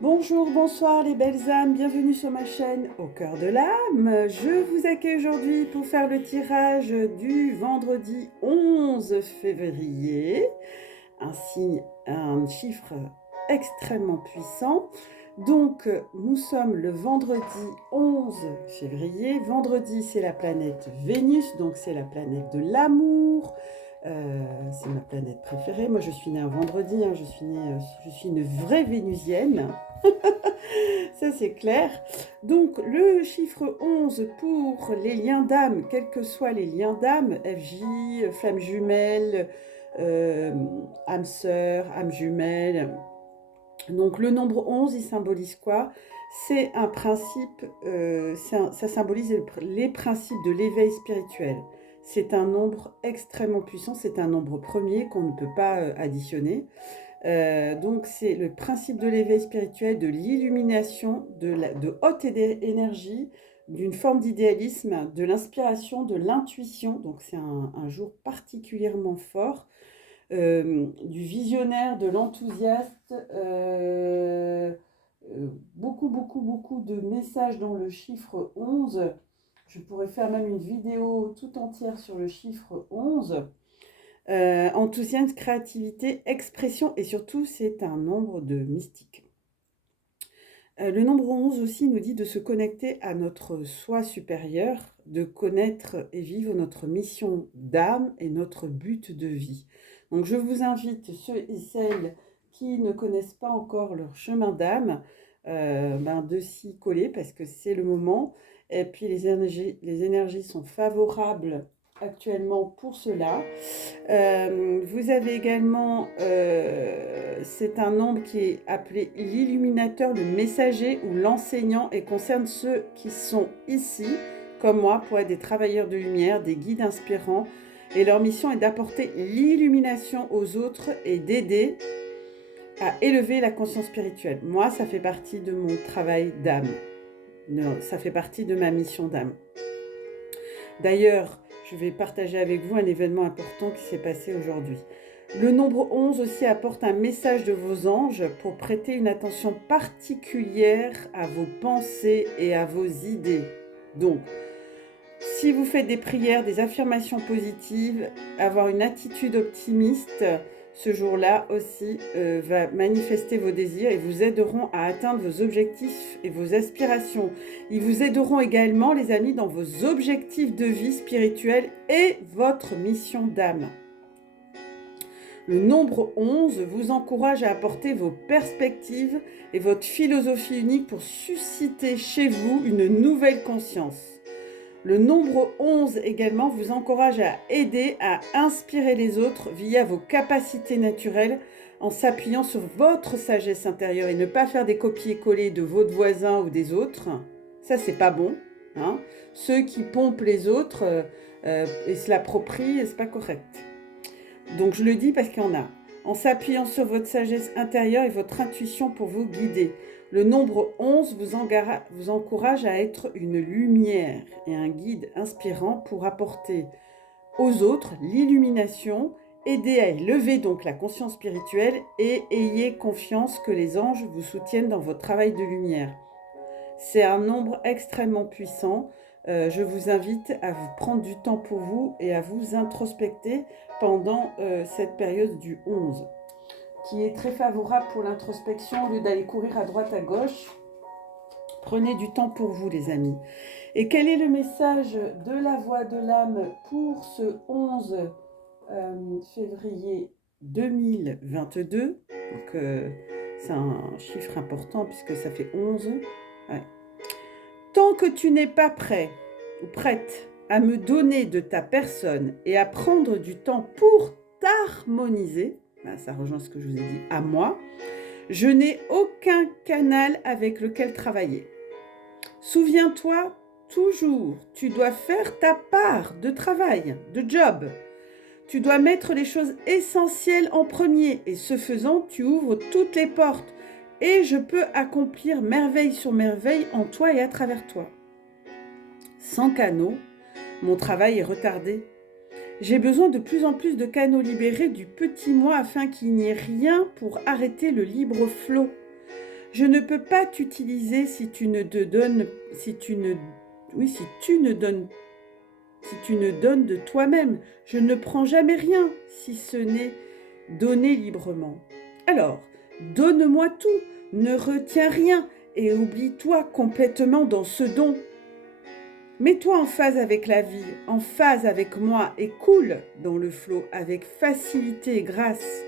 Bonjour, bonsoir les belles âmes, bienvenue sur ma chaîne Au cœur de l'âme. Je vous accueille aujourd'hui pour faire le tirage du vendredi 11 février. Un signe, un chiffre extrêmement puissant. Donc, nous sommes le vendredi 11 février. Vendredi, c'est la planète Vénus, donc c'est la planète de l'amour. C'est ma planète préférée. Moi, je suis née un vendredi, hein. Je suis une vraie vénusienne. Ça, c'est clair. Donc, le chiffre 11 pour les liens d'âme, quels que soient les liens d'âme, FJ, flamme jumelle, euh, âme sœur, âme jumelle. Donc, le nombre 11, il symbolise quoi? C'est un principe, ça symbolise les principes de l'éveil spirituel. C'est un nombre extrêmement puissant, c'est un nombre premier qu'on ne peut pas additionner. Donc c'est le principe de l'éveil spirituel, de l'illumination, de haute énergie, d'une forme d'idéalisme, de l'inspiration, de l'intuition. Donc c'est un jour particulièrement fort, du visionnaire, de l'enthousiaste. Beaucoup de messages dans le chiffre 11. Je pourrais faire même une vidéo tout entière sur le chiffre 11. Enthousiasme, créativité, expression et surtout c'est un nombre de mystique. Le nombre 11 aussi nous dit de se connecter à notre soi supérieur, de connaître et vivre notre mission d'âme et notre but de vie. Donc je vous invite, ceux et celles qui ne connaissent pas encore leur chemin d'âme, de s'y coller parce que c'est le moment. Et puis les énergies sont favorables actuellement pour cela. Vous avez également, c'est un nombre qui est appelé l'illuminateur, le messager ou l'enseignant et concerne ceux qui sont ici, comme moi, pour être des travailleurs de lumière, des guides inspirants. Et leur mission est d'apporter l'illumination aux autres et d'aider à élever la conscience spirituelle. Moi, ça fait partie de mon travail d'âme. Ça fait partie de ma mission d'âme. D'ailleurs, je vais partager avec vous un événement important qui s'est passé aujourd'hui. Le nombre 11 aussi apporte un message de vos anges pour prêter une attention particulière à vos pensées et à vos idées. Donc, si vous faites des prières, des affirmations positives, avoir une attitude optimiste, ce jour-là aussi va manifester vos désirs et vous aideront à atteindre vos objectifs et vos aspirations. Ils vous aideront également, les amis, dans vos objectifs de vie spirituelle et votre mission d'âme. Le nombre 11 vous encourage à apporter vos perspectives et votre philosophie unique pour susciter chez vous une nouvelle conscience. Le nombre 11 également vous encourage à aider à inspirer les autres via vos capacités naturelles en s'appuyant sur votre sagesse intérieure et ne pas faire des copier-coller de votre voisin ou des autres. Ça, c'est pas bon. Hein. Ceux qui pompent les autres et se l'approprient, c'est pas correct. Donc je le dis parce qu'il y en a. En s'appuyant sur votre sagesse intérieure et votre intuition pour vous guider. Le nombre 11 vous encourage à être une lumière et un guide inspirant pour apporter aux autres l'illumination, aider à élever donc la conscience spirituelle et ayez confiance que les anges vous soutiennent dans votre travail de lumière. C'est un nombre extrêmement puissant. Je vous invite à vous prendre du temps pour vous et à vous introspecter pendant cette période du 11, qui est très favorable pour l'introspection. Au lieu d'aller courir à droite, à gauche, prenez du temps pour vous, les amis. Et quel est le message de la voix de l'âme pour ce 11 février 2022 ? Donc, c'est un chiffre important puisque ça fait 11. Ouais. Tant que tu n'es pas prêt ou prête à me donner de ta personne et à prendre du temps pour t'harmoniser, ça rejoint ce que je vous ai dit, à moi, je n'ai aucun canal avec lequel travailler. Souviens-toi toujours, tu dois faire ta part de travail, de job. Tu dois mettre les choses essentielles en premier et ce faisant, tu ouvres toutes les portes et je peux accomplir merveille sur merveille en toi et à travers toi. Sans canaux, mon travail est retardé. J'ai besoin de plus en plus de canaux libérés du petit moi afin qu'il n'y ait rien pour arrêter le libre flot. Je ne peux pas t'utiliser si tu ne te donnes, si tu ne, oui, si tu ne donnes, si tu ne donnes de toi-même. Je ne prends jamais rien si ce n'est donné librement. Alors, donne-moi tout, ne retiens rien et oublie-toi complètement dans ce don. Mets-toi en phase avec la vie, en phase avec moi et coule dans le flot avec facilité et grâce.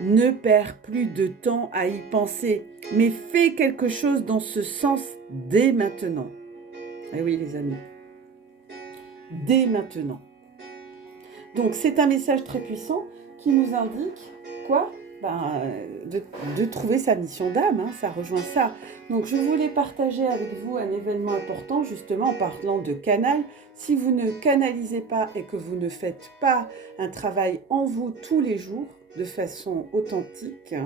Ne perds plus de temps à y penser, mais fais quelque chose dans ce sens dès maintenant. Eh oui les amis, dès maintenant. Donc c'est un message très puissant qui nous indique quoi de trouver sa mission d'âme, hein, ça rejoint ça. Donc je voulais partager avec vous un événement important justement en parlant de canal. Si vous ne canalisez pas et que vous ne faites pas un travail en vous tous les jours de façon authentique,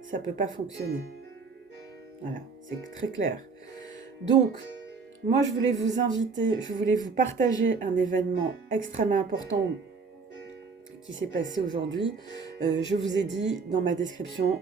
ça ne peut pas fonctionner. Voilà, c'est très clair. Donc, moi je voulais vous inviter, je voulais vous partager un événement extrêmement important qui s'est passé aujourd'hui. Je vous ai dit dans ma description,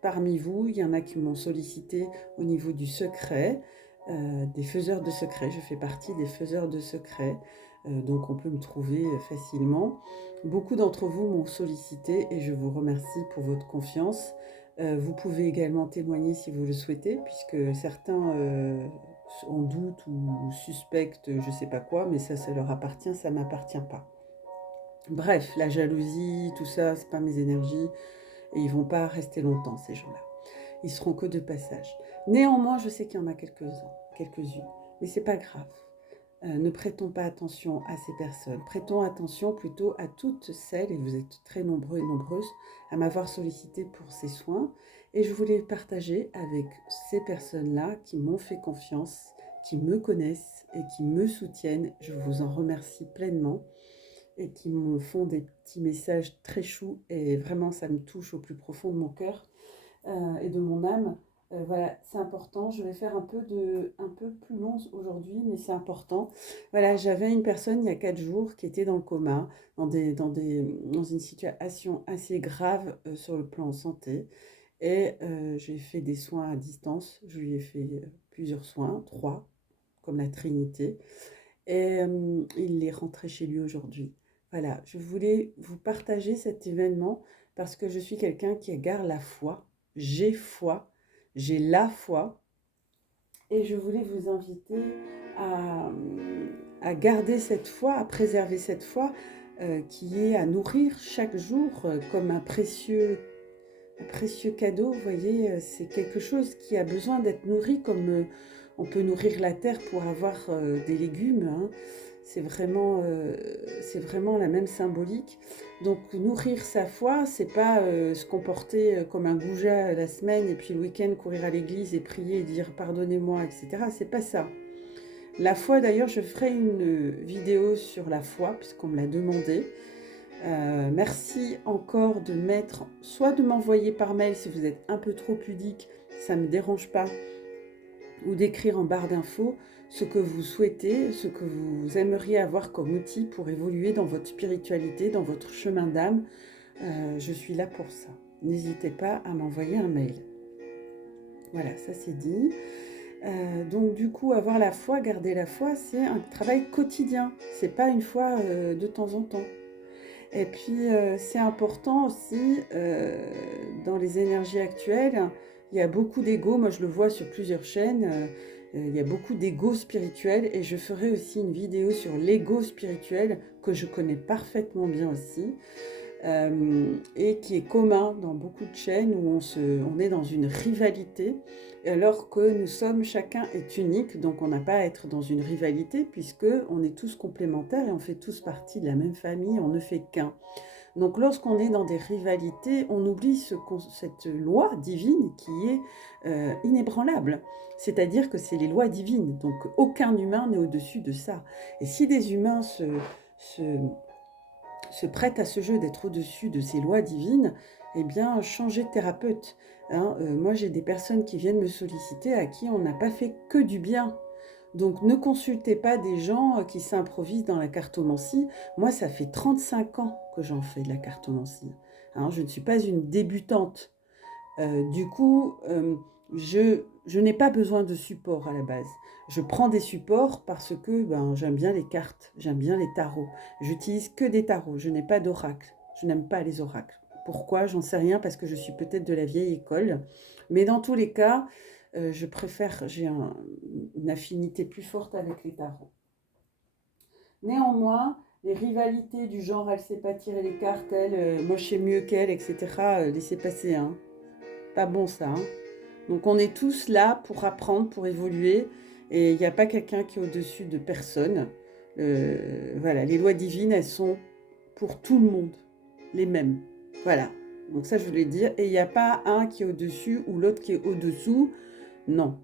parmi vous, il y en a qui m'ont sollicité au niveau du secret, des faiseurs de secrets. Je fais partie des faiseurs de secrets, donc on peut me trouver facilement. Beaucoup d'entre vous m'ont sollicité et je vous remercie pour votre confiance. Vous pouvez également témoigner si vous le souhaitez, puisque certains en doutent ou suspectent je ne sais pas quoi, mais ça leur appartient, ça ne m'appartient pas. Bref, la jalousie, tout ça, c'est pas mes énergies et ils vont pas rester longtemps ces gens-là. Ils seront que de passage. Néanmoins, je sais qu'il y en a quelques-unes, mais c'est pas grave. Ne prêtons pas attention à ces personnes. Prêtons attention plutôt à toutes celles, et vous êtes très nombreux et nombreuses, à m'avoir sollicité pour ces soins. Et je voulais partager avec ces personnes-là qui m'ont fait confiance, qui me connaissent et qui me soutiennent. Je vous en remercie pleinement. Et qui me font des petits messages très choux et vraiment ça me touche au plus profond de mon cœur et de mon âme. Voilà, c'est important. Je vais faire un peu plus long aujourd'hui, mais c'est important. Voilà, j'avais une personne il y a 4 jours qui était dans le coma, dans une situation assez grave sur le plan santé. Et j'ai fait des soins à distance. Je lui ai fait plusieurs soins, 3, comme la Trinité. Et il est rentré chez lui aujourd'hui. Voilà, je voulais vous partager cet événement parce que je suis quelqu'un qui garde la foi. J'ai la foi. Et je voulais vous inviter à garder cette foi, à préserver cette foi qui est à nourrir chaque jour comme un précieux cadeau. Vous voyez, c'est quelque chose qui a besoin d'être nourri comme on peut nourrir la terre pour avoir des légumes. Hein. C'est vraiment la même symbolique. Donc nourrir sa foi, c'est pas se comporter comme un goujat la semaine et puis le week-end courir à l'église et prier et dire pardonnez-moi, etc. C'est pas ça. La foi, d'ailleurs, je ferai une vidéo sur la foi puisqu'on me l'a demandé. Merci encore de mettre, soit de m'envoyer par mail si vous êtes un peu trop pudique, ça ne me dérange pas, ou d'écrire en barre d'infos ce que vous souhaitez, ce que vous aimeriez avoir comme outil pour évoluer dans votre spiritualité, dans votre chemin d'âme. Je suis là pour ça. N'hésitez pas à m'envoyer un mail. Voilà, ça c'est dit. Donc du coup, avoir la foi, garder la foi, c'est un travail quotidien. C'est pas une fois de temps en temps. Et puis, c'est important aussi, dans les énergies actuelles, il y a beaucoup d'ego. Moi, je le vois sur plusieurs chaînes. Il y a beaucoup d'ego spirituel. Et je ferai aussi une vidéo sur l'ego spirituel que je connais parfaitement bien aussi. Et qui est commun dans beaucoup de chaînes où on est dans une rivalité. Alors que nous sommes, chacun est unique. Donc, on n'a pas à être dans une rivalité puisqu'on est tous complémentaires et on fait tous partie de la même famille. On ne fait qu'un. Donc lorsqu'on est dans des rivalités, on oublie cette loi divine qui est inébranlable. C'est-à-dire que c'est les lois divines, donc aucun humain n'est au-dessus de ça. Et si des humains se prêtent à ce jeu d'être au-dessus de ces lois divines, eh bien, changez de thérapeute. Hein. Moi, j'ai des personnes qui viennent me solliciter à qui on n'a pas fait que du bien. Donc, ne consultez pas des gens qui s'improvisent dans la cartomancie. Moi, ça fait 35 ans que j'en fais de la cartomancie. Hein, je ne suis pas une débutante. Du coup, je n'ai pas besoin de support à la base. Je prends des supports parce que j'aime bien les cartes, j'aime bien les tarots. J'utilise que des tarots, je n'ai pas d'oracle. Je n'aime pas les oracles. Pourquoi? J'en sais rien parce que je suis peut-être de la vieille école. Mais dans tous les cas, je préfère, une affinité plus forte avec les tarots. Néanmoins, les rivalités du genre elle sait pas tirer les cartes, elle, moi je sais mieux qu'elle, etc. Laissez passer, hein. Pas bon ça, hein. Donc on est tous là pour apprendre, pour évoluer, et il n'y a pas quelqu'un qui est au-dessus de personne. Voilà, les lois divines, elles sont pour tout le monde, les mêmes. Voilà, donc ça je voulais dire. Et il n'y a pas un qui est au-dessus ou l'autre qui est au-dessous. Non.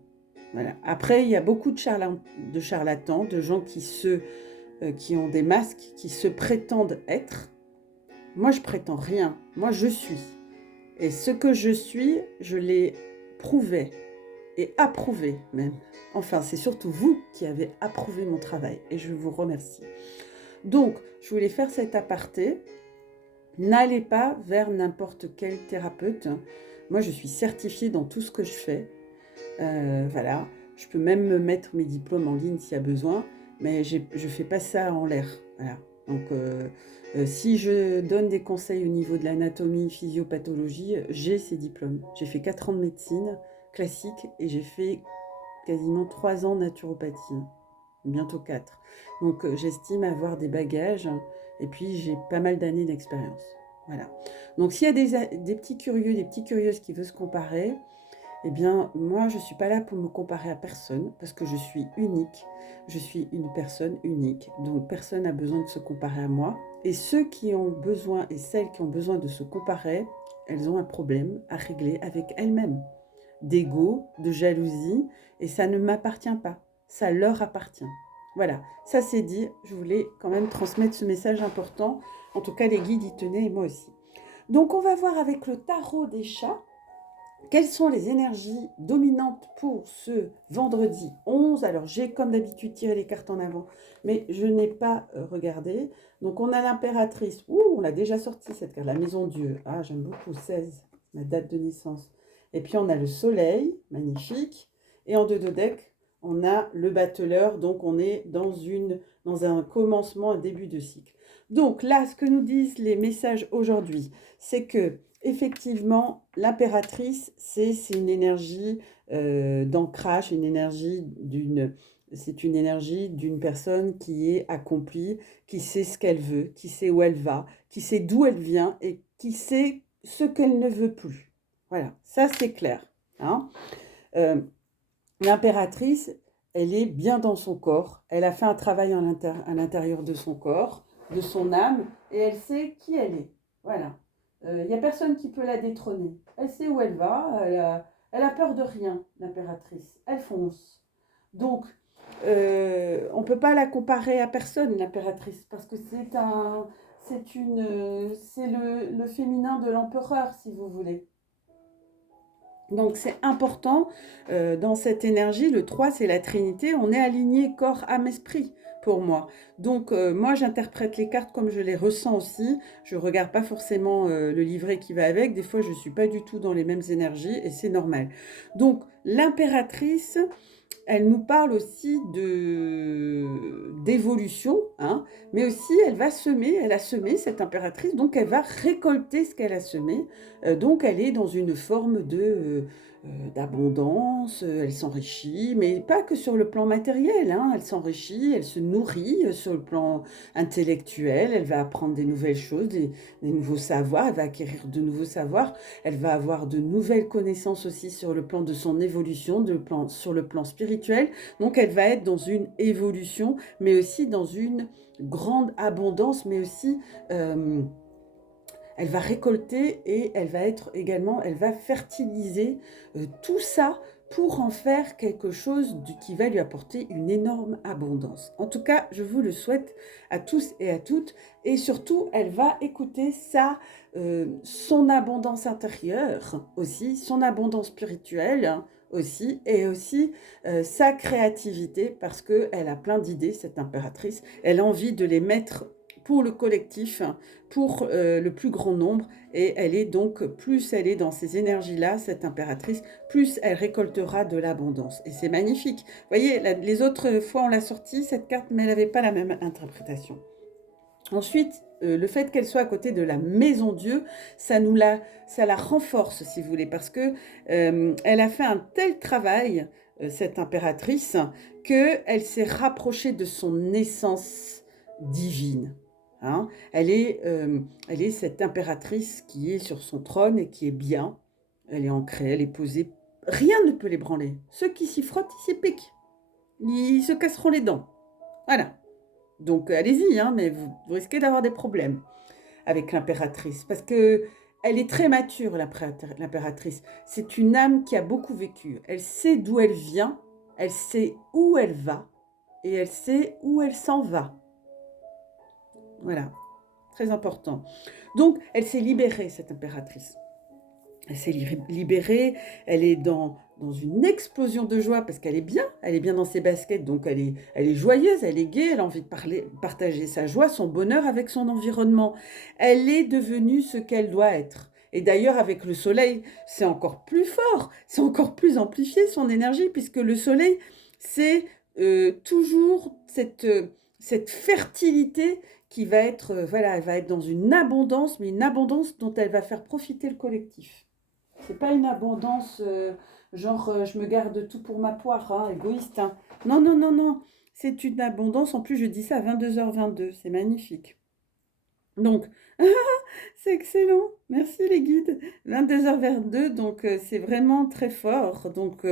Voilà. Après, il y a beaucoup de charlatans, de gens qui ont des masques, qui se prétendent être. Moi, je prétends rien. Moi, je suis. Et ce que je suis, je l'ai prouvé et approuvé même. Enfin, c'est surtout vous qui avez approuvé mon travail et je vous remercie. Donc, je voulais faire cet aparté. N'allez pas vers n'importe quel thérapeute. Moi, je suis certifiée dans tout ce que je fais. Voilà. Je peux même me mettre mes diplômes en ligne s'il y a besoin, mais je ne fais pas ça en l'air. Voilà. Donc, si je donne des conseils au niveau de l'anatomie, physiopathologie, j'ai ces diplômes. J'ai fait 4 ans de médecine classique et j'ai fait quasiment 3 ans de naturopathie, bientôt 4. Donc, j'estime avoir des bagages et puis j'ai pas mal d'années d'expérience. Voilà. Donc, s'il y a des petits curieux, des petites curieuses qui veulent se comparer, eh bien, moi, je ne suis pas là pour me comparer à personne parce que je suis unique. Je suis une personne unique. Donc, personne n'a besoin de se comparer à moi. Et ceux qui ont besoin et celles qui ont besoin de se comparer, elles ont un problème à régler avec elles-mêmes. D'ego, de jalousie. Et ça ne m'appartient pas. Ça leur appartient. Voilà, ça c'est dit. Je voulais quand même transmettre ce message important. En tout cas, les guides y tenaient et moi aussi. Donc, on va voir avec le tarot des chats. Quelles sont les énergies dominantes pour ce vendredi 11? Alors, j'ai comme d'habitude tiré les cartes en avant, mais je n'ai pas regardé. Donc, on a l'impératrice. Ouh, on l'a déjà sortie cette carte. La maison Dieu. Ah, j'aime beaucoup. 16, ma date de naissance. Et puis, on a le soleil. Magnifique. Et en deux de deck, on a le battleur. Donc, on est dans un commencement, un début de cycle. Donc, là, ce que nous disent les messages aujourd'hui, c'est que effectivement, l'impératrice, c'est une énergie d'ancrage, c'est une énergie d'une personne qui est accomplie, qui sait ce qu'elle veut, qui sait où elle va, qui sait d'où elle vient et qui sait ce qu'elle ne veut plus. Voilà, ça c'est clair, hein. L'impératrice, elle est bien dans son corps, elle a fait un travail à l'intérieur de son corps, de son âme, et elle sait qui elle est. Voilà. Il n'y a personne qui peut la détrôner. Elle sait où elle va, elle a peur de rien, l'impératrice. Elle fonce. Donc, on ne peut pas la comparer à personne, l'impératrice, parce que c'est le féminin de l'empereur, si vous voulez. Donc c'est important dans cette énergie, le 3 c'est la Trinité, on est aligné corps, âme, esprit pour moi. Donc moi j'interprète les cartes comme je les ressens aussi, je ne regarde pas forcément le livret qui va avec, des fois je ne suis pas du tout dans les mêmes énergies et c'est normal. Donc l'impératrice, elle nous parle aussi d'évolution, hein, mais aussi elle a semé cette impératrice, donc elle va récolter ce qu'elle a semé. Donc elle est dans une forme d'abondance, elle s'enrichit, mais pas que sur le plan matériel, hein, elle s'enrichit, elle se nourrit sur le plan intellectuel, elle va apprendre des nouvelles choses, des nouveaux savoirs, elle va acquérir de nouveaux savoirs, elle va avoir de nouvelles connaissances aussi sur le plan de son évolution, sur le plan spirituel. Donc elle va être dans une évolution, mais aussi dans une grande abondance, mais aussi elle va récolter et elle va fertiliser tout ça pour en faire quelque chose qui va lui apporter une énorme abondance. En tout cas, je vous le souhaite à tous et à toutes. Et surtout, elle va écouter son abondance intérieure aussi, son abondance spirituelle, hein, aussi, et aussi sa créativité, parce qu'elle a plein d'idées, cette impératrice. Elle a envie de les mettre pour le collectif, pour le plus grand nombre. Et elle est donc, plus elle est dans ces énergies-là, cette impératrice, plus elle récoltera de l'abondance. Et c'est magnifique. Vous voyez, les autres fois, on l'a sortie, cette carte, mais elle n'avait pas la même interprétation. Ensuite, le fait qu'elle soit à côté de la maison Dieu, ça la renforce, si vous voulez, parce que elle a fait un tel travail, cette impératrice, qu'elle s'est rapprochée de son essence divine. Hein. Elle est cette impératrice qui est sur son trône et qui est bien. Elle est ancrée, elle est posée. Rien ne peut l'ébranler. Ceux qui s'y frottent, ils s'y piquent. Ils se casseront les dents. Voilà. Donc allez-y, hein, mais vous risquez d'avoir des problèmes avec l'impératrice, parce que elle est très mature, l'impératrice. C'est une âme qui a beaucoup vécu. Elle sait d'où elle vient, elle sait où elle va, et elle sait où elle s'en va. Voilà, très important. Donc, elle s'est libérée, cette impératrice. Elle s'est libérée, elle est dans une explosion de joie parce qu'elle est bien dans ses baskets, donc elle est joyeuse, elle est gaie, elle a envie de partager sa joie, son bonheur avec son environnement. Elle est devenue ce qu'elle doit être. Et d'ailleurs, avec le soleil, c'est encore plus fort, c'est encore plus amplifié son énergie, puisque le soleil, c'est toujours cette fertilité qui va être, voilà, elle va être dans une abondance, mais une abondance dont elle va faire profiter le collectif. C'est pas une abondance genre je me garde tout pour ma poire, hein, égoïste. Hein. Non, non, non, non. C'est une abondance. En plus, je dis ça à 22h22. C'est magnifique. Donc, c'est excellent. Merci les guides. 22h22, donc c'est vraiment très fort. Donc,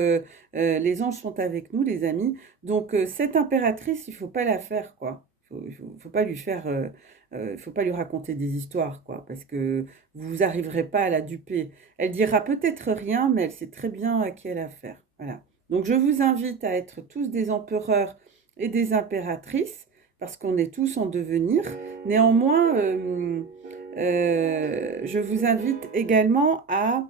les anges sont avec nous, les amis. Donc, cette impératrice, il faut pas la faire, quoi. Faut pas lui faire... faut pas lui raconter des histoires, quoi, parce que vous n'arriverez pas à la duper. Elle dira peut-être rien, mais elle sait très bien à qui elle a affaire. Voilà. Donc, je vous invite à être tous des empereurs et des impératrices, parce qu'on est tous en devenir. Néanmoins, je vous invite également à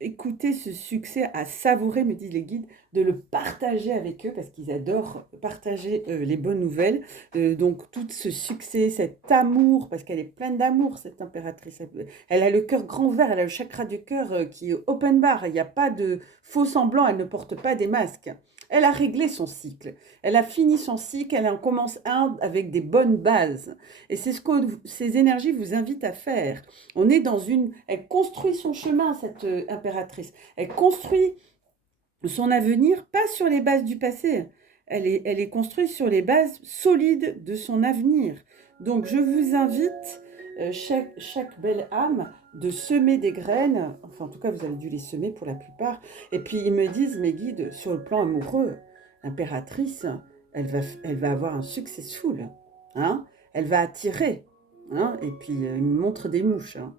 écouter ce succès, à savourer, me disent les guides, de le partager avec eux parce qu'ils adorent partager les bonnes nouvelles. Donc tout ce succès, cet amour, parce qu'elle est pleine d'amour, cette impératrice. Elle a le cœur grand ouvert, elle a le chakra du cœur qui est open bar. Il n'y a pas de faux semblants, elle ne porte pas des masques. Elle a réglé son cycle. Elle a fini son cycle, elle en commence un avec des bonnes bases. Et c'est ce que ces énergies vous invitent à faire. On est dans une... Elle construit son chemin, cette impératrice. Elle construit son avenir, pas sur les bases du passé. Elle est construite sur les bases solides de son avenir. Donc, je vous invite, chaque belle âme, de semer des graines. Enfin, en tout cas, vous avez dû les semer pour la plupart. Et puis, ils me disent, mes guides, sur le plan amoureux, l'impératrice, elle va avoir un successful. Hein, elle va attirer. Hein, et puis, il me montre des mouches. Hein.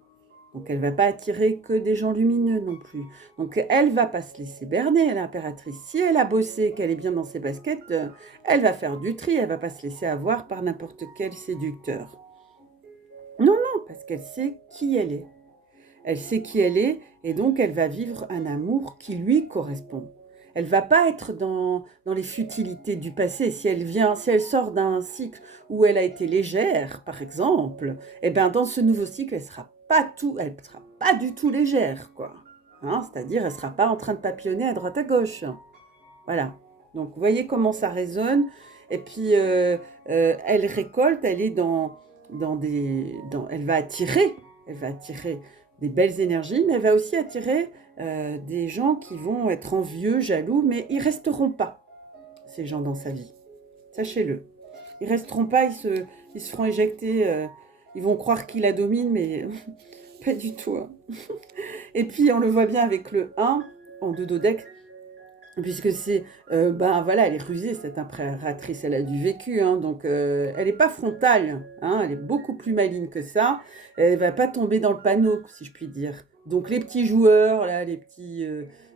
Donc, elle ne va pas attirer que des gens lumineux non plus. Donc, elle ne va pas se laisser berner, l'impératrice. Si elle a bossé, qu'elle est bien dans ses baskets, elle va faire du tri. Elle ne va pas se laisser avoir par n'importe quel séducteur. Non, non, parce qu'elle sait qui elle est. Elle sait qui elle est et donc elle va vivre un amour qui lui correspond. Elle ne va pas être dans les futilités du passé. Si elle sort d'un cycle où elle a été légère, par exemple, eh ben dans ce nouveau cycle, elle sera pas du tout légère, quoi. Hein, c'est-à-dire, elle sera pas en train de papillonner à droite à gauche. Voilà. Donc, vous voyez comment ça résonne. Et puis, elle récolte, elle est elle va attirer des belles énergies, mais elle va aussi attirer des gens qui vont être envieux, jaloux, mais ils resteront pas, ces gens dans sa vie. Sachez-le. Ils resteront pas, ils se feront éjecter, ils vont croire qu'ils la dominent, mais pas du tout. Hein. Et puis, on le voit bien avec le 1 en deux dodecs, puisque c'est, voilà, elle est rusée, cette impératrice, elle a du vécu, hein, donc elle n'est pas frontale, hein, elle est beaucoup plus maligne que ça, elle va pas tomber dans le panneau, si je puis dire. Donc les petits joueurs, là,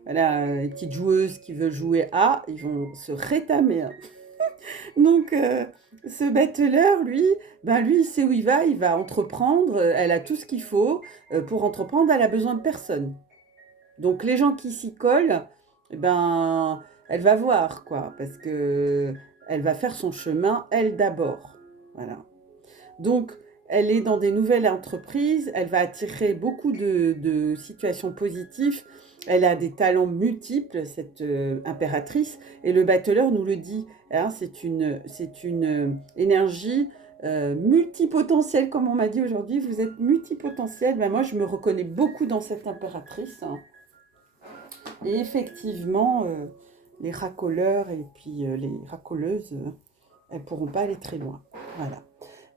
voilà, les petites joueuses qui veulent jouer à, ils vont se rétamer. Hein. Donc ce battleur, lui, il sait où il va entreprendre, elle a tout ce qu'il faut pour entreprendre, elle a besoin de personne. Donc les gens qui s'y collent, elle va voir, quoi, parce que elle va faire son chemin, elle d'abord. Voilà. Donc, elle est dans des nouvelles entreprises, elle va attirer beaucoup de situations positives. Elle a des talents multiples, cette impératrice, et le battleur nous le dit. Hein, c'est une énergie multipotentielle, comme on m'a dit aujourd'hui. Vous êtes multipotentielle. Ben, moi, je me reconnais beaucoup dans cette impératrice. Hein. Et effectivement, les racoleurs et puis les racoleuses, elles pourront pas aller très loin. Voilà.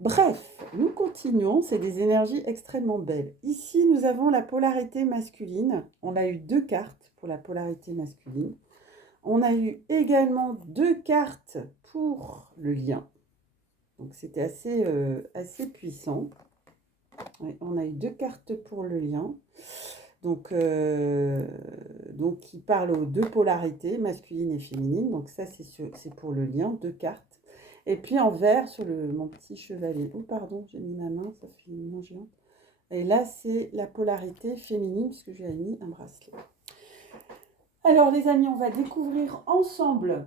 Bref, nous continuons, c'est des énergies extrêmement belles. Ici, nous avons la polarité masculine. On a eu 2 cartes pour la polarité masculine. On a eu également 2 cartes pour le lien. Donc, c'était assez puissant. Ouais, on a eu 2 cartes pour le lien. Donc, qui parle aux 2 polarités, masculine et féminine. Donc, ça, c'est pour le lien, 2 cartes. Et puis en vert sur mon petit chevalet. Oh pardon, j'ai mis ma main, ça fait une main géante. Et là, c'est la polarité féminine, puisque j'ai mis un bracelet. Alors les amis, on va découvrir ensemble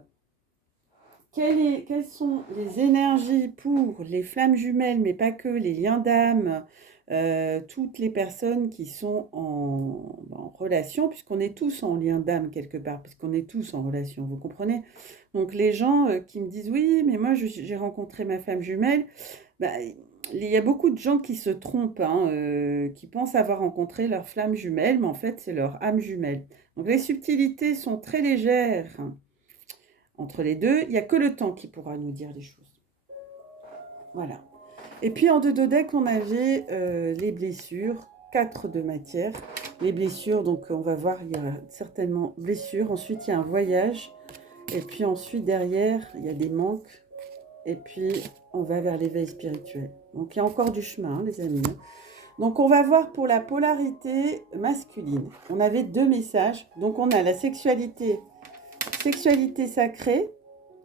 quelles sont les énergies pour les flammes jumelles, mais pas que, les liens d'âme, toutes les personnes qui sont en relation, puisqu'on est tous en lien d'âme quelque part, puisqu'on est tous en relation, vous comprenez? Donc les gens qui me disent, oui, mais moi j'ai rencontré ma femme jumelle, bah, il y a beaucoup de gens qui se trompent, hein, qui pensent avoir rencontré leur flamme jumelle, mais en fait c'est leur âme jumelle. Donc les subtilités sont très légères entre les deux, il n'y a que le temps qui pourra nous dire les choses. Voilà. Et puis en deck, on avait les blessures, 4 de matière. Les blessures, donc on va voir, il y a certainement blessures. Ensuite, il y a un voyage. Et puis ensuite, derrière, il y a des manques. Et puis, on va vers l'éveil spirituel. Donc, il y a encore du chemin, hein, les amis. Donc, on va voir pour la polarité masculine. On avait 2 messages. Donc, on a la sexualité sacrée,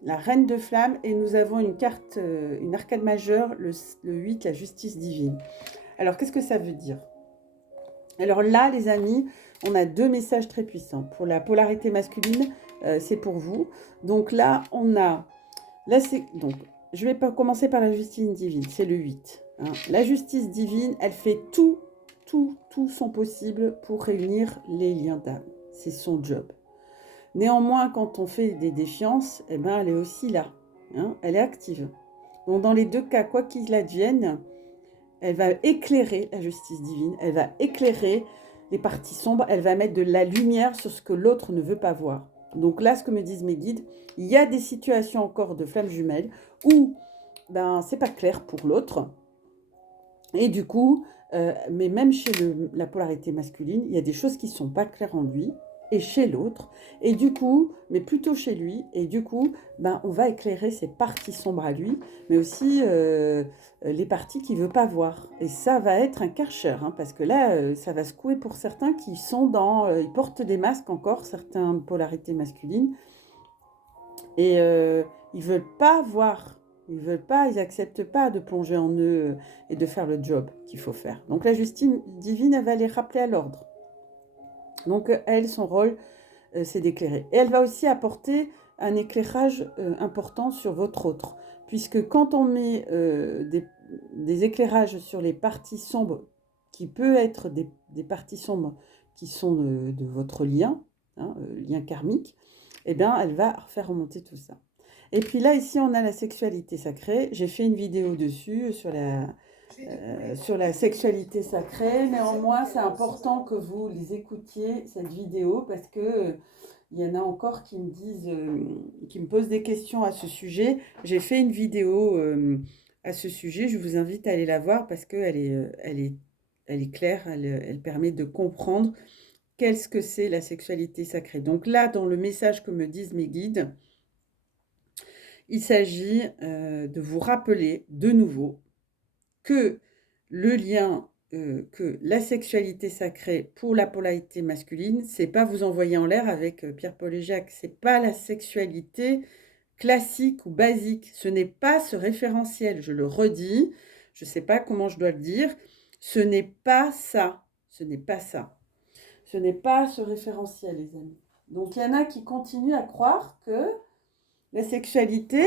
la reine de flamme, et nous avons une carte, une arcade majeure, le 8, la justice divine. Alors, qu'est-ce que ça veut dire? Alors là, les amis, on a 2 messages très puissants. Pour la polarité masculine, c'est pour vous. Donc là, on a... Là, donc, je vais pas commencer par la justice divine, c'est le 8. Hein. La justice divine, elle fait tout son possible pour réunir les liens d'âme. C'est son job. Néanmoins, quand on fait des défiances, eh ben, elle est aussi là. Hein, elle est active. Donc, dans les 2 cas, quoi qu'il advienne, elle va éclairer la justice divine, elle va éclairer les parties sombres, elle va mettre de la lumière sur ce que l'autre ne veut pas voir. Donc là, ce que me disent mes guides, il y a des situations encore de flammes jumelles où c'est pas clair pour l'autre. Et du coup, mais même chez la polarité masculine, il y a des choses qui ne sont pas claires en lui et chez l'autre. Et du coup, mais plutôt chez lui. Et du coup, on va éclairer ses parties sombres à lui, mais aussi les parties qu'il ne veut pas voir. Et ça va être un karcher, hein, parce que là, ça va secouer pour certains qui sont ils portent des masques encore, certaines polarités masculines. Et ils ne veulent pas voir. Ils veulent pas, ils n'acceptent pas de plonger en eux et de faire le job qu'il faut faire. Donc la justice divine, elle va les rappeler à l'ordre. Donc elle, son rôle, c'est d'éclairer. Et elle va aussi apporter un éclairage important sur votre autre. Puisque quand on met des éclairages sur les parties sombres, qui peut être des parties sombres qui sont de votre lien, hein, lien karmique, eh bien, elle va faire remonter tout ça. Et puis là, ici, on a la sexualité sacrée. J'ai fait une vidéo dessus sur la sexualité sacrée. Néanmoins, c'est important que vous les écoutiez, cette vidéo, parce que il y en a encore qui me disent, qui me posent des questions à ce sujet. J'ai fait une vidéo à ce sujet. Je vous invite à aller la voir parce qu'elle elle est claire, elle permet de comprendre qu'est-ce que c'est la sexualité sacrée. Donc là, dans le message que me disent mes guides, il s'agit de vous rappeler de nouveau que le lien, que la sexualité sacrée pour la polarité masculine, c'est pas vous envoyer en l'air avec Pierre-Paul et Jacques, c'est pas la sexualité classique ou basique, ce n'est pas ce référentiel, je le redis, je sais pas comment je dois le dire, ce n'est pas ça, ce n'est pas ça. Ce n'est pas ce référentiel, les amis. Donc, il y en a qui continuent à croire que la sexualité,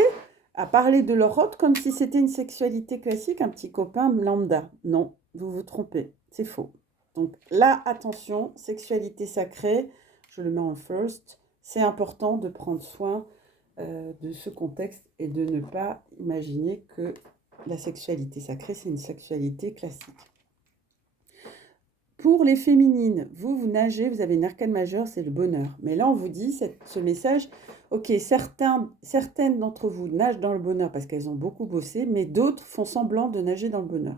à parler de leur autre comme si c'était une sexualité classique, un petit copain lambda. Non, vous vous trompez, c'est faux. Donc là, attention, sexualité sacrée, je le mets en first, c'est important de prendre soin de ce contexte et de ne pas imaginer que la sexualité sacrée, c'est une sexualité classique. Pour les féminines, vous nagez, vous avez une arcane majeure, c'est le bonheur. Mais là, on vous dit, ce message, ok, certaines d'entre vous nagent dans le bonheur parce qu'elles ont beaucoup bossé, mais d'autres font semblant de nager dans le bonheur.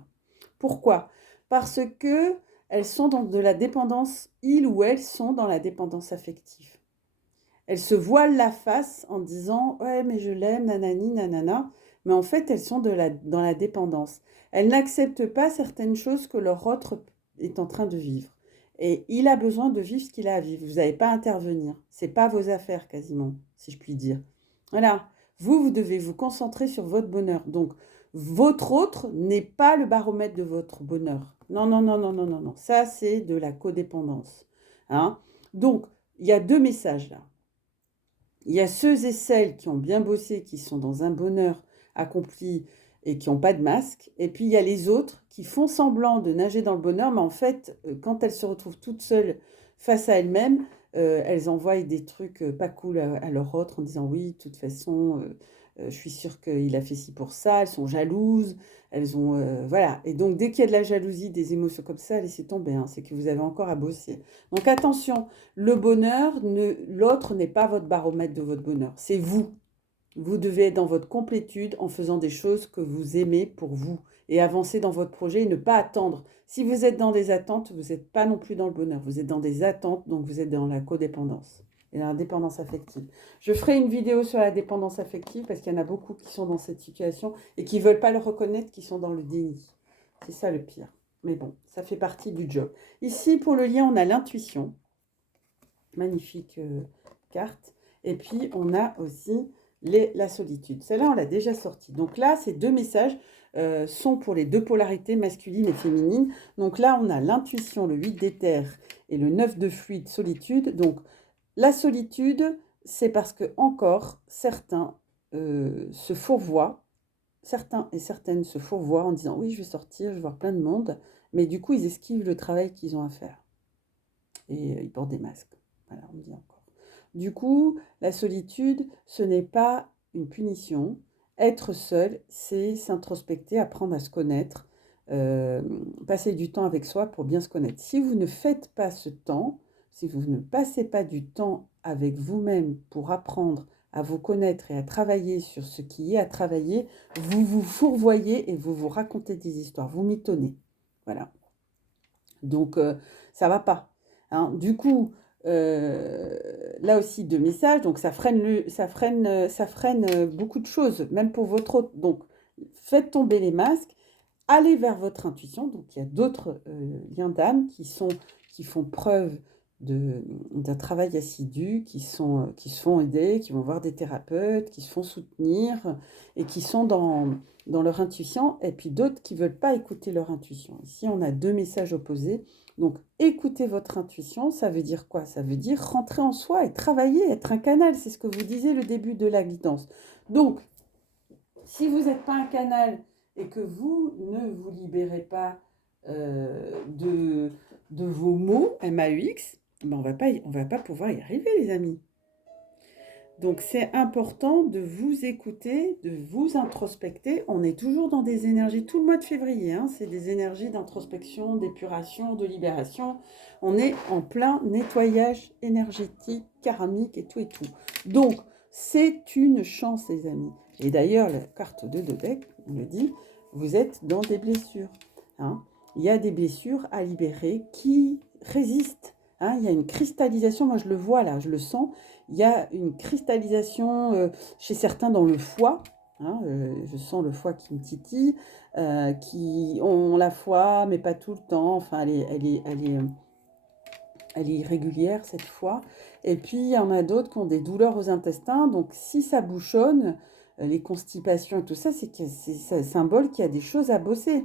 Pourquoi? Parce que elles sont dans de la dépendance, ils ou elles sont dans la dépendance affective. Elles se voilent la face en disant « Ouais, mais je l'aime, nanani, nanana », mais en fait, elles sont dans la dépendance. Elles n'acceptent pas certaines choses que leur autre est en train de vivre. Et il a besoin de vivre ce qu'il a à vivre. Vous n'avez pas à intervenir. Ce n'est pas vos affaires, quasiment, si je puis dire. Voilà. Vous devez vous concentrer sur votre bonheur. Donc, votre autre n'est pas le baromètre de votre bonheur. Non, non, non, non, non, non, non. Ça, c'est de la codépendance. Hein? Donc, il y a 2 messages là. Il y a ceux et celles qui ont bien bossé, qui sont dans un bonheur accompli et qui n'ont pas de masque. Et puis, il y a les autres qui font semblant de nager dans le bonheur, mais en fait, quand elles se retrouvent toutes seules face à elles-mêmes, elles envoient des trucs pas cool à leur autre en disant oui, de toute façon, je suis sûre qu'il a fait ci pour ça. Elles sont jalouses, elles ont voilà. Et donc dès qu'il y a de la jalousie, des émotions comme ça, laissez tomber. Hein, c'est que vous avez encore à bosser. Donc attention, le bonheur, l'autre n'est pas votre baromètre de votre bonheur. C'est vous. Vous devez être dans votre complétude en faisant des choses que vous aimez pour vous et avancer dans votre projet et ne pas attendre. Si vous êtes dans des attentes, vous n'êtes pas non plus dans le bonheur. Vous êtes dans des attentes, donc vous êtes dans la codépendance et dans la dépendance affective. Je ferai une vidéo sur la dépendance affective parce qu'il y en a beaucoup qui sont dans cette situation et qui ne veulent pas le reconnaître, qui sont dans le déni. C'est ça le pire. Mais bon, ça fait partie du job. Ici, pour le lien, on a l'intuition. Magnifique carte. Et puis, on a aussi la solitude. Celle-là, on l'a déjà sortie. Donc là, ces 2 messages sont pour les 2 polarités masculines et féminines. Donc là, on a l'intuition, le 8 d'éther et le 9 de fluide, solitude. Donc, la solitude, c'est parce que encore certains se fourvoient, certains et certaines se fourvoient en disant « Oui, je vais sortir, je vais voir plein de monde », mais du coup, ils esquivent le travail qu'ils ont à faire. Et ils portent des masques. Voilà, on dit encore. Du coup, la solitude, ce n'est pas une punition. Être seul, c'est s'introspecter, apprendre à se connaître, passer du temps avec soi pour bien se connaître. Si vous ne faites pas ce temps, si vous ne passez pas du temps avec vous-même pour apprendre à vous connaître et à travailler sur ce qui est à travailler, vous vous fourvoyez et vous vous racontez des histoires, vous mitonnez. Voilà. Donc, ça ne va pas. Hein. Du coup, là aussi 2 messages, donc ça freine beaucoup de choses, même pour votre autre. Donc, faites tomber les masques, allez vers votre intuition. Donc, il y a d'autres liens d'âme qui font preuve d'un travail assidu, qui se font aider, qui vont voir des thérapeutes, qui se font soutenir et qui sont dans leur intuition, et puis d'autres qui ne veulent pas écouter leur intuition. Ici, on a 2 messages opposés. Donc, écoutez votre intuition, ça veut dire quoi? Ça veut dire rentrer en soi et travailler, être un canal. C'est ce que vous disiez le début de la guidance. Donc, si vous n'êtes pas un canal et que vous ne vous libérez pas de vos mots, MAUX, ben on va pas pouvoir y arriver, les amis. Donc, c'est important de vous écouter, de vous introspecter. On est toujours dans des énergies, tout le mois de février, hein, c'est des énergies d'introspection, d'épuration, de libération. On est en plein nettoyage énergétique, karmique et tout et tout. Donc, c'est une chance, les amis. Et d'ailleurs, la carte de Dodec, on le dit, vous êtes dans des blessures. Hein. Il y a des blessures à libérer qui résistent. Hein. Il y a une cristallisation, moi je le vois là, je le sens. Il y a une cristallisation chez certains dans le foie. Hein, je sens le foie qui me titille, qui ont la foi, mais pas tout le temps. Enfin, elle est irrégulière, cette foi. Et puis, il y en a d'autres qui ont des douleurs aux intestins. Donc, si ça bouchonne, les constipations et tout ça, c'est symbole qu'il y a des choses à bosser.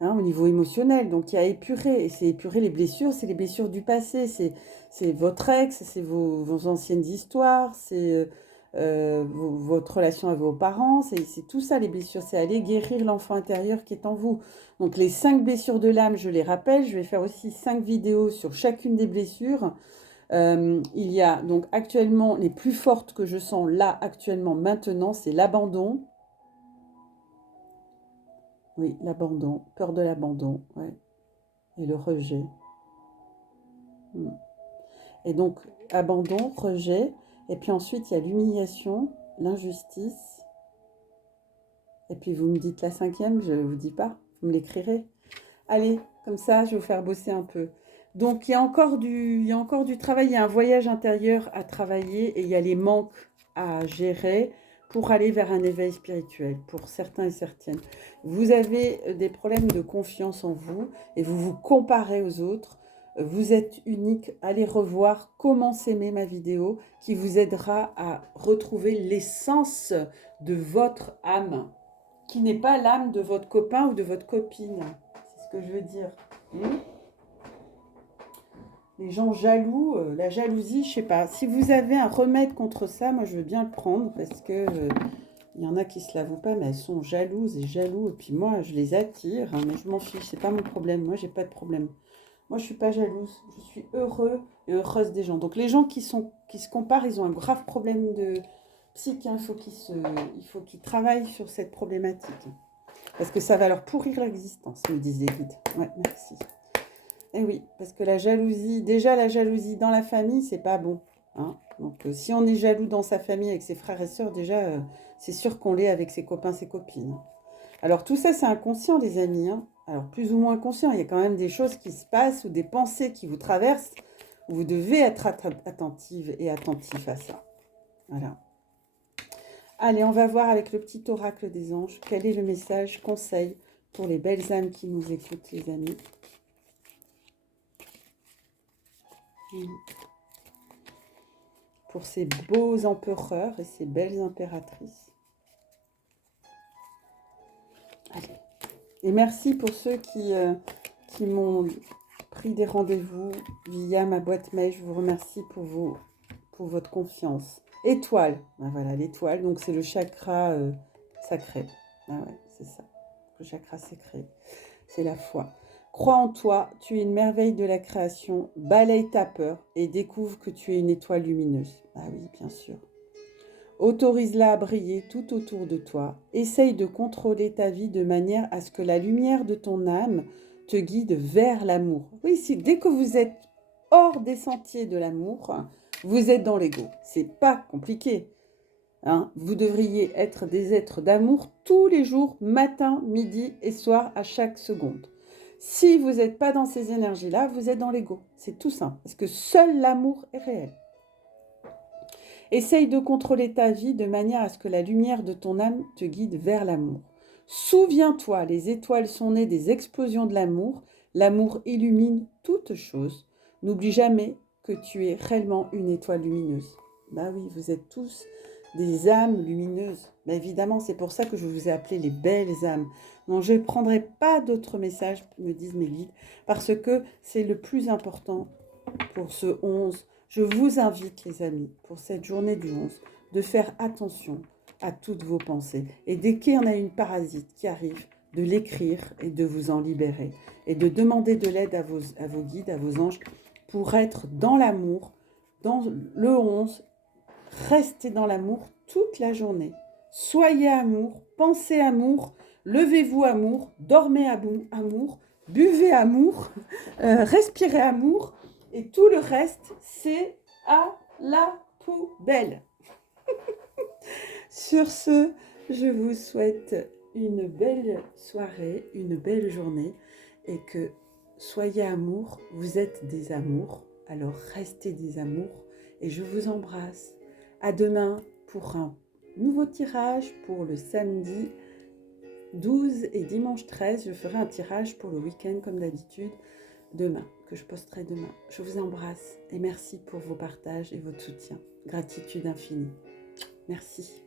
Hein, au niveau émotionnel, donc il y a épurer, et c'est épurer les blessures, c'est les blessures du passé, c'est votre ex, c'est vos anciennes histoires, c'est votre relation avec vos parents, c'est tout ça les blessures, c'est aller guérir l'enfant intérieur qui est en vous. Donc les 5 blessures de l'âme, je les rappelle, je vais faire aussi 5 vidéos sur chacune des blessures. Il y a donc actuellement les plus fortes que je sens là actuellement maintenant, c'est l'abandon. Oui, l'abandon, peur de l'abandon, ouais. Et le rejet. Et donc abandon, rejet, et puis ensuite il y a l'humiliation, l'injustice. Et puis vous me dites la 5e, je ne vous dis pas, vous me l'écrirez. Allez, comme ça, je vais vous faire bosser un peu. Donc, il y a encore du travail, il y a un voyage intérieur à travailler et il y a les manques à gérer pour aller vers un éveil spirituel, pour certains et certaines. Vous avez des problèmes de confiance en vous et vous vous comparez aux autres. Vous êtes unique. Allez revoir Comment s'aimer, ma vidéo, qui vous aidera à retrouver l'essence de votre âme, qui n'est pas l'âme de votre copain ou de votre copine. C'est ce que je veux dire. Les gens jaloux, la jalousie, je sais pas. Si vous avez un remède contre ça, moi je veux bien le prendre parce que il y en a qui se l'avouent pas, mais elles sont jalouses et jaloux. Et puis moi, je les attire, hein, mais je m'en fiche, c'est pas mon problème. Moi, j'ai pas de problème. Moi, je suis pas jalouse. Je suis heureux et heureuse des gens. Donc les gens qui se comparent, ils ont un grave problème de psychique. Hein. Il faut qu'ils travaillent sur cette problématique. Parce que ça va leur pourrir l'existence, me disait Guide. Ouais, merci. Eh oui, parce que la jalousie dans la famille, c'est pas bon. Hein. Donc, si on est jaloux dans sa famille avec ses frères et sœurs, déjà, c'est sûr qu'on l'est avec ses copains, ses copines. Alors, tout ça, c'est inconscient, les amis. Hein. Alors, plus ou moins conscient, il y a quand même des choses qui se passent ou des pensées qui vous traversent. Où vous devez être attentive et attentif à ça. Voilà. Allez, on va voir avec le petit oracle des anges quel est le message, conseil pour les belles âmes qui nous écoutent, les amis. Pour ces beaux empereurs et ces belles impératrices. Allez. Et merci pour ceux qui m'ont pris des rendez-vous via ma boîte mail. Je vous remercie pour votre confiance. Étoile. Ben voilà, l'étoile. Donc, c'est le chakra sacré. Ah ouais, c'est ça. Le chakra sacré. C'est la foi. Crois en toi, tu es une merveille de la création, balaye ta peur et découvre que tu es une étoile lumineuse. Ah oui, bien sûr. Autorise-la à briller tout autour de toi. Essaye de contrôler ta vie de manière à ce que la lumière de ton âme te guide vers l'amour. Oui, dès que vous êtes hors des sentiers de l'amour, vous êtes dans l'ego. C'est pas compliqué. Hein, vous devriez être des êtres d'amour tous les jours, matin, midi et soir, à chaque seconde. Si vous n'êtes pas dans ces énergies-là, vous êtes dans l'ego. C'est tout simple, parce que seul l'amour est réel. Essaye de contrôler ta vie de manière à ce que la lumière de ton âme te guide vers l'amour. Souviens-toi, les étoiles sont nées des explosions de l'amour. L'amour illumine toutes choses. N'oublie jamais que tu es réellement une étoile lumineuse. Bah oui, vous êtes tous des âmes lumineuses. Bah évidemment, c'est pour ça que je vous ai appelé les belles âmes. Non, je ne prendrai pas d'autres messages, me disent mes guides, parce que c'est le plus important pour ce 11. Je vous invite, les amis, pour cette journée du 11, de faire attention à toutes vos pensées. Et dès qu'il y en a une parasite qui arrive, de l'écrire et de vous en libérer. Et de demander de l'aide à vos guides, à vos anges, pour être dans l'amour, dans le 11. Restez dans l'amour toute la journée. Soyez amour, pensez amour, levez-vous amour, dormez amour, buvez amour, respirez amour, et tout le reste, c'est à la poubelle. Sur ce, je vous souhaite une belle soirée, une belle journée, et que soyez amour, vous êtes des amours, alors restez des amours, et je vous embrasse. À demain pour un nouveau tirage pour le samedi 12 et dimanche 13. Je ferai un tirage pour le week-end comme d'habitude demain, que je posterai demain. Je vous embrasse et merci pour vos partages et votre soutien. Gratitude infinie. Merci.